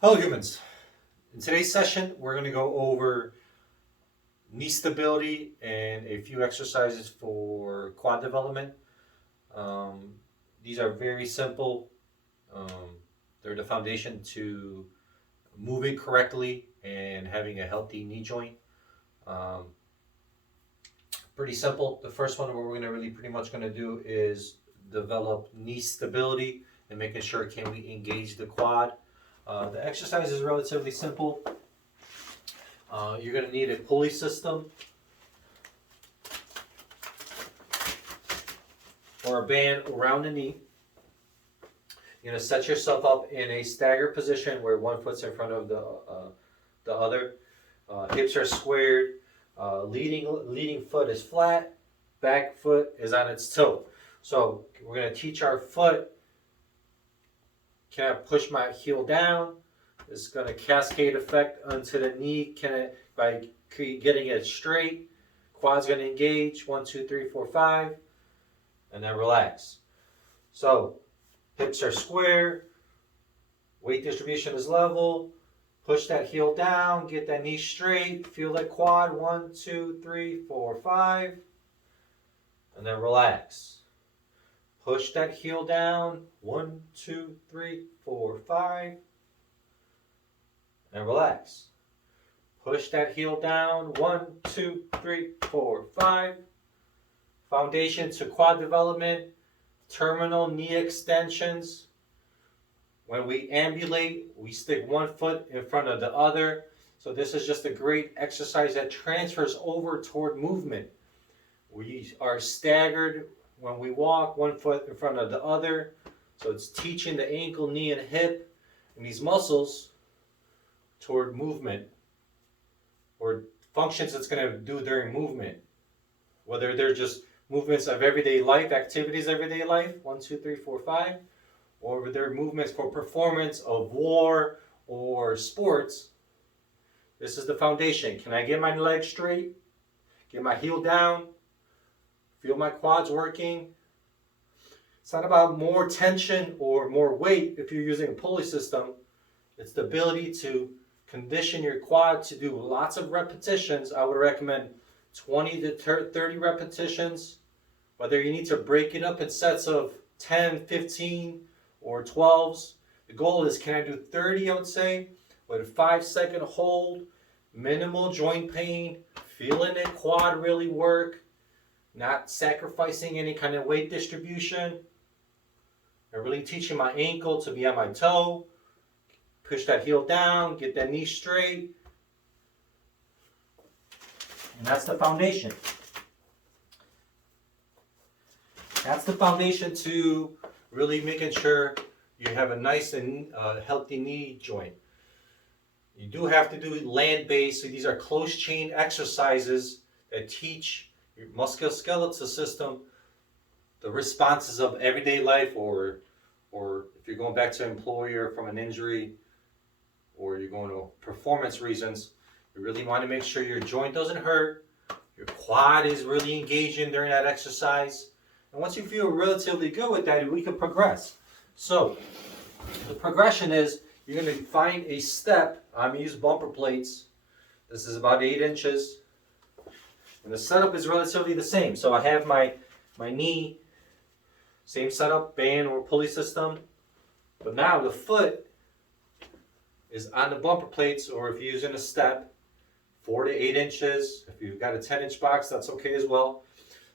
Hello, humans. In today's session, we're going to go over knee stability and a few exercises for quad development. Um, these are very simple. Um, they're the foundation to moving correctly and having a healthy knee joint. Um, Pretty simple. The first one, what we're going to really pretty much going to do is develop knee stability and making sure can we engage the quad. The exercise is relatively simple. You're going to need a pulley system or a band around the knee. You're going to set yourself up in a staggered position where one foot's in front of the other. Hips are squared. Leading foot is flat. Back foot is on its toe. So we're going to teach our foot. Can I push my heel down? It's going to cascade effect onto the knee. By getting it straight, quad's going to engage. 1, 2, 3, 4, 5, and then relax. So hips are square. Weight distribution is level. Push that heel down. Get that knee straight. Feel that quad. 1, 2, 3, 4, 5, and then relax. Push that heel down. 1, 2, 3, 4, 5, and relax. Push that heel down. 1, 2, 3, 4, 5. Foundation to quad development. Terminal knee extensions. When we ambulate, we stick one foot in front of the other. So this is just a great exercise that transfers over toward movement. We are staggered when we walk, one foot in front of the other. So it's teaching the ankle, knee, and hip and these muscles toward movement or functions it's going to do during movement. Whether they're just movements of everyday life, activities everyday life, 1, 2, 3, 4, 5, or they're movements for performance of war or sports. This is the foundation. Can I get my legs straight? Get my heel down? Feel my quads working? It's not about more tension or more weight if you're using a pulley system. It's the ability to condition your quad to do lots of repetitions. I would recommend 20 to 30 repetitions, whether you need to break it up in sets of 10, 15, or 12s. The goal is, can I do 30, I would say, with a 5-second hold, minimal joint pain, feeling that quad really work, not sacrificing any kind of weight distribution, and really teaching my ankle to be on my toe. Push that heel down, get that knee straight. And that's the foundation. That's the foundation to really making sure you have a nice and healthy knee joint. You do have to do land-based, so these are close chain exercises that teach your musculoskeletal system the responses of everyday life, or if you're going back to employer from an injury, or you're going to performance reasons, you really want to make sure your joint doesn't hurt, your quad is really engaging during that exercise. And once you feel relatively good with that, we can progress. So the progression is you're going to find a step. I'm going to use bumper plates. This is about 8 inches. And the setup is relatively the same. So I have my knee, same setup, band or pulley system. But now the foot is on the bumper plates, or if you're using a step, 4 to 8 inches. If you've got a 10-inch box, that's okay as well.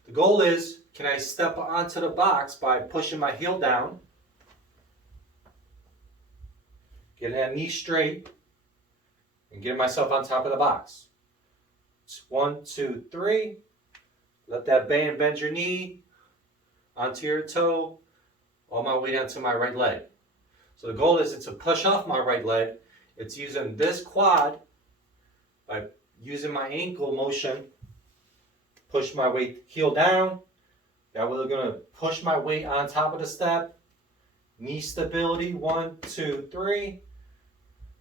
The goal is, can I step onto the box by pushing my heel down, getting that knee straight, and getting myself on top of the box. It's 1, 2, 3. Let that band bend your knee onto your toe, all my way down to my right leg. So the goal is to push off my right leg. It's using this quad by using my ankle motion, push my weight heel down. That way I'm going to push my weight on top of the step. Knee stability, 1, 2, 3.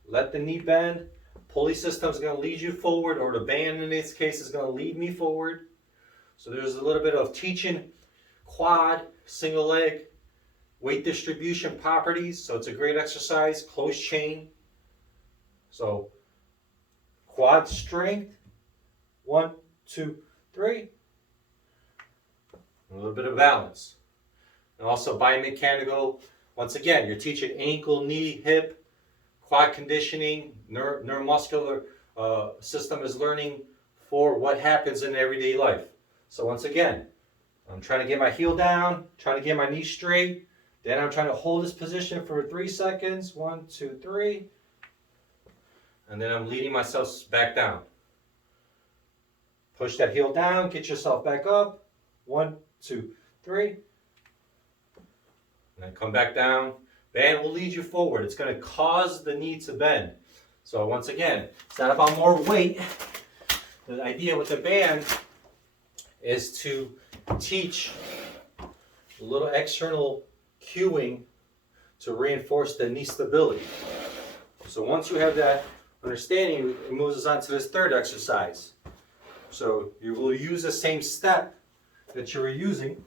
Let the knee bend. Pulley system is going to lead you forward, or the band in this case is going to lead me forward. So there's a little bit of teaching quad, single leg, weight distribution properties. So it's a great exercise, close chain. So quad strength, 1, 2, 3. A little bit of balance. And also biomechanical, once again, you're teaching ankle, knee, hip, quad conditioning, neuromuscular system is learning for what happens in everyday life. So once again, I'm trying to get my heel down, trying to get my knee straight. Then I'm trying to hold this position for 3 seconds. 1, 2, 3. And then I'm leading myself back down. Push that heel down, get yourself back up. 1, 2, 3. And then come back down. Band will lead you forward. It's going to cause the knee to bend. So once again, it's not about more weight. The idea with the band is to teach a little external cueing to reinforce the knee stability. So once you have that understanding, it moves us on to this third exercise. So you will use the same step that you were using.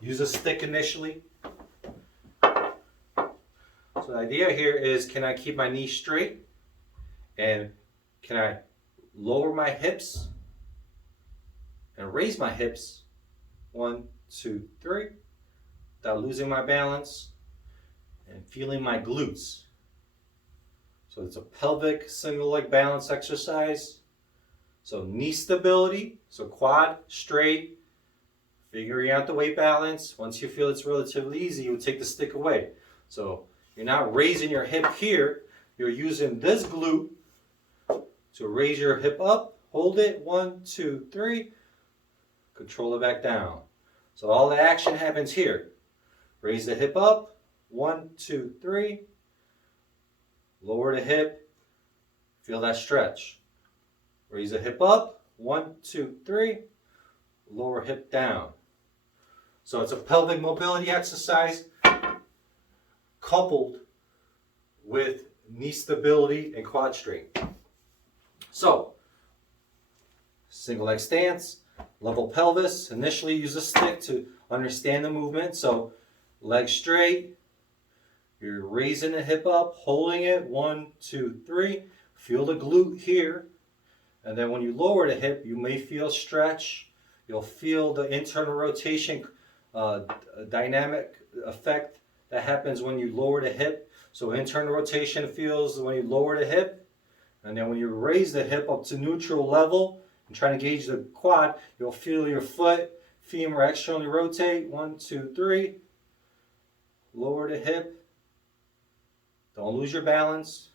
Use a stick initially. So the idea here is, can I keep my knee straight? And can I lower my hips and raise my hips? 1, 2, 3. Without losing my balance and feeling my glutes. So it's a pelvic single leg balance exercise. So knee stability, so quad straight, figuring out the weight balance. Once you feel it's relatively easy, you take the stick away. So you're not raising your hip here, you're using this glute to raise your hip up. Hold it, 1, 2, 3. Control it back down. So all the action happens here. Raise the hip up, 1, 2, 3. Lower the hip, feel that stretch. Raise the hip up, 1, 2, 3. Lower hip down. So it's a pelvic mobility exercise coupled with knee stability and quad strength. So, single leg stance, level pelvis. Initially use a stick to understand the movement. So, leg straight, you're raising the hip up, holding it, 1, 2, 3. Feel the glute here. And then when you lower the hip, you may feel stretch. You'll feel the internal rotation dynamic effect that happens when you lower the hip. So internal rotation feels when you lower the hip. And then when you raise the hip up to neutral level and trying to gauge the quad, you'll feel your foot, femur externally rotate. 1, 2, 3. Lower the hip. Don't lose your balance.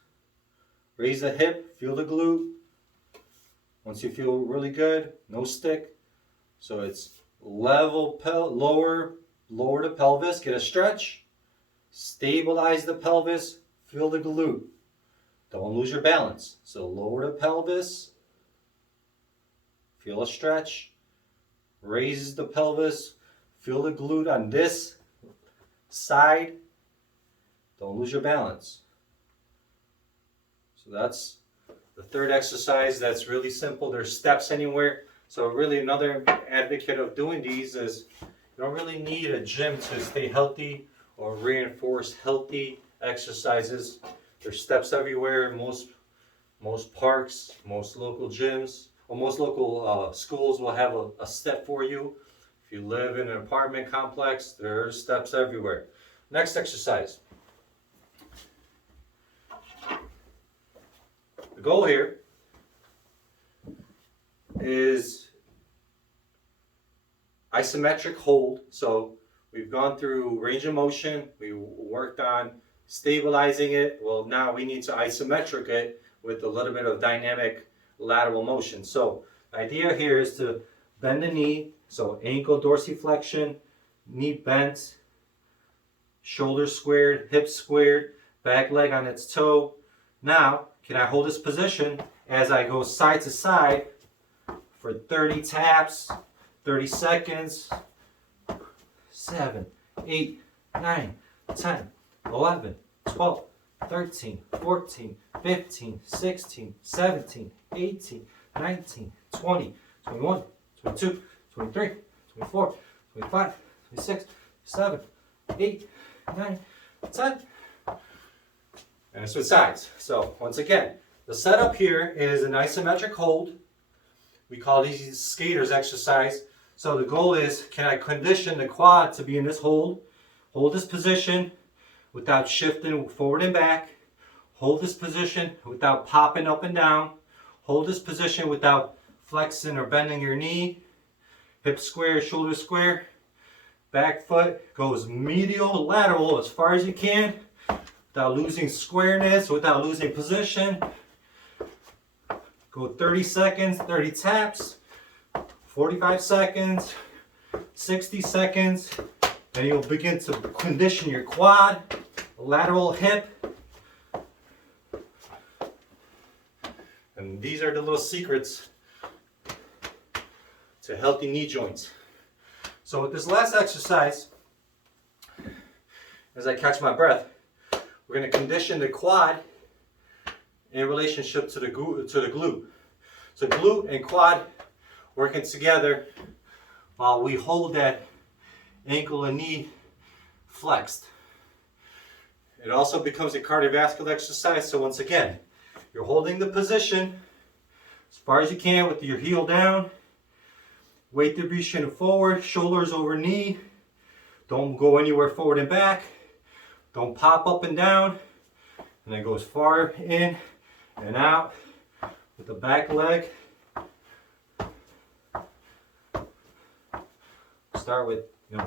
Raise the hip, feel the glute. Once you feel really good, no stick. So it's level, lower the pelvis, get a stretch. Stabilize the pelvis, feel the glute. Don't lose your balance. So lower the pelvis, feel a stretch. Raise the pelvis, feel the glute on this side. Don't lose your balance. So that's the third exercise. That's really simple. There's steps anywhere. So really another advocate of doing these is you don't really need a gym to stay healthy or reinforce healthy exercises. There's steps everywhere. Most parks, most local gyms, or most local schools will have a step for you. If you live in an apartment complex, there are steps everywhere. Next exercise. The goal here is isometric hold. So we've gone through range of motion, we worked on stabilizing it. Well, now we need to isometric it with a little bit of dynamic lateral motion. So the idea here is to bend the knee, so ankle dorsiflexion, knee bent, shoulders squared, hips squared, back leg on its toe. Now, can I hold this position as I go side to side for 30 taps, 30 seconds, 7, 8, 9, 10, 11, 12, 13, 14, 15, 16, 17, 18, 19, 20, 21, 22, 23, 24, 25, 26, 27, 8, 9, 10. And it's with sides. So once again, the setup here is an isometric hold. We call these skaters exercise. So the goal is, can I condition the quad to be in this hold this position without shifting forward and back, hold this position without popping up and down, hold this position without flexing or bending your knee, hip square, shoulder square, back foot goes medial, lateral as far as you can without losing squareness, without losing position. Go 30 seconds, 30 taps, 45 seconds, 60 seconds, and you'll begin to condition your quad, lateral hip. And these are the little secrets to healthy knee joints. So with this last exercise, as I catch my breath, we're going to condition the quad in relationship to the glute. So glute and quad working together while we hold that ankle and knee flexed. It also becomes a cardiovascular exercise. So once again, you're holding the position as far as you can with your heel down, weight distribution forward, shoulders over knee. Don't go anywhere forward and back. Don't pop up and down. And then go as far in and out with the back leg. Start with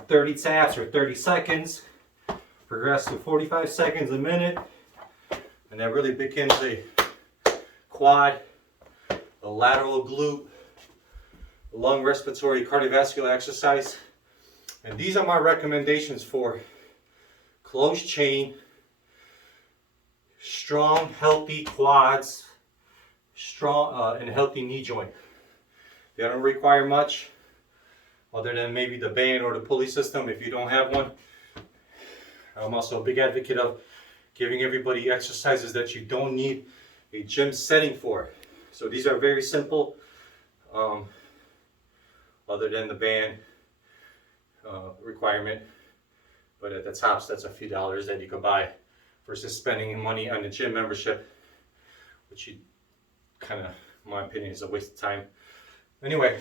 30 taps or 30 seconds. Progress to 45 seconds a minute. And that really begins the quad, the lateral glute, the lung respiratory cardiovascular exercise. And these are my recommendations for closed chain, strong, healthy quads, strong and healthy knee joint. They don't require much other than maybe the band or the pulley system if you don't have one. I'm also a big advocate of giving everybody exercises that you don't need a gym setting for. So these are very simple, other than the band requirement. But at the tops, that's a few dollars that you could buy versus spending money on the gym membership, which you kind of, in my opinion, is a waste of time. Anyway,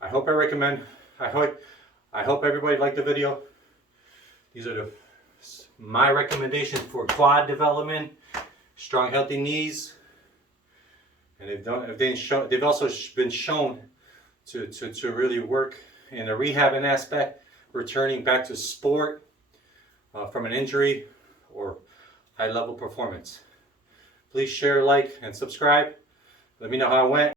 I hope everybody liked the video. These are my recommendations for quad development, strong, healthy knees, and they've also been shown to really work in a rehabbing aspect, returning back to sport from an injury or high level performance. Please share, like, and subscribe. Let me know how it went.